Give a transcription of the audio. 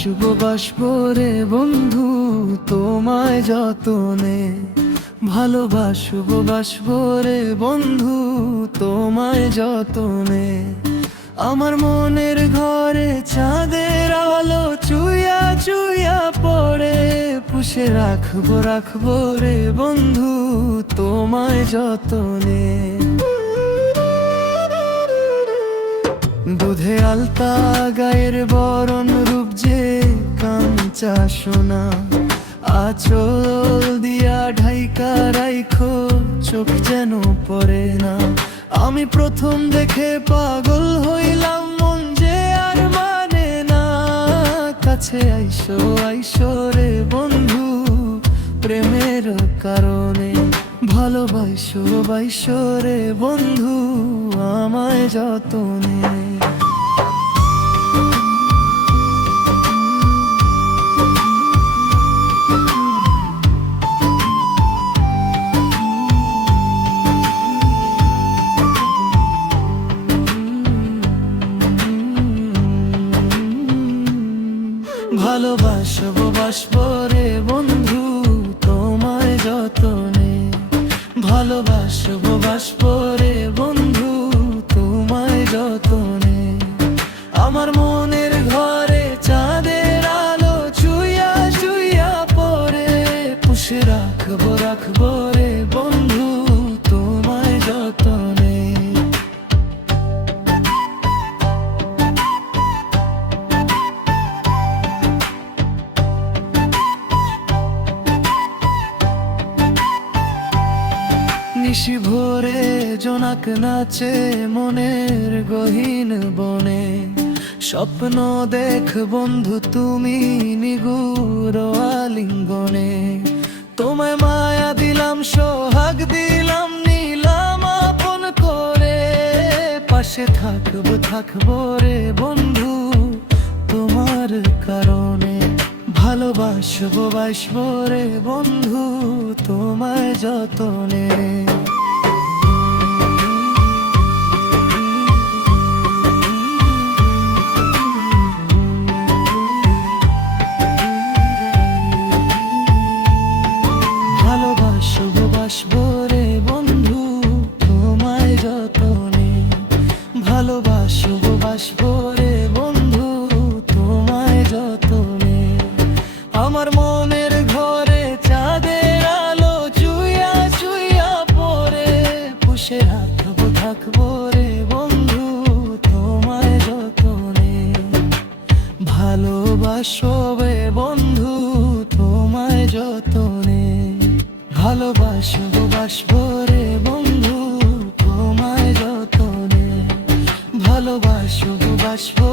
বাসবো বাসবো রে বন্ধু তোমায় যতনে, ভালোবাসবো বাসবো রে বন্ধু তোমায় যতনে। আমার মনের ঘরে চাঁদের আলো চুইয়া চুইয়া পড়ে, পুষে রাখবো রাখবো রে বন্ধু তোমায় যতনে। দুধে আলতা গায়ের বরণ রূপ যে কাঞ্চা সোনা, আঁচল দিয়া ঢাইকা রাইখো চোখ যেন পড়ে না। আমি প্রথম দেখে পাগল হইলাম মন যে আর মানে না। কাছে আইসো আইসো রে বন্ধু প্রেমের কারণে, ভালোবাসো বাইসো রে বন্ধু আমায় যতনে। ভালোবাসবো বাসবো রে বন্ধু তোমায় যতনে, ভালোবাসবো বাসবো রে বন্ধু তোমায় যতনে। আমার মনের ঘরে চাঁদের আলো চুইয়া চুইয়া পড়ে, পুষে রাখবো রাখবো রে বন্ধু তোমায় যতনে। নিশি ভোরে জোনাক নাচে মনের গহীন বনে, স্বপ্ন দেখ বন্ধু তুমি নিগুড় আলিঙ্গনে। তোমায় মায়া দিলাম সোহাগ দিলাম নিলাম আপন করে, পাশে থাকবো থাকবো রে বন্ধু তোমার কারণে। ভালোবাসবো বাসবো রে বন্ধু তোমায় যতনে। ভালোবাসবো বাসবো রে বন্ধু তোমায় যতনে, ভালোবাসবো বাসবো রে বন্ধু তোমায় যতনে। আমার মনের ঘরে চাঁদের আলো চুইয়া চুইয়া পড়ে, পুষে রাখবো থাকবো রে বন্ধু তোমায় যতনে। ভালোবাসবে বন্ধু তোমায় যতনে, ভালোবাসবো বাসবো রে বন্ধু তোমায় যতনে, ভালোবাসবো বাসবো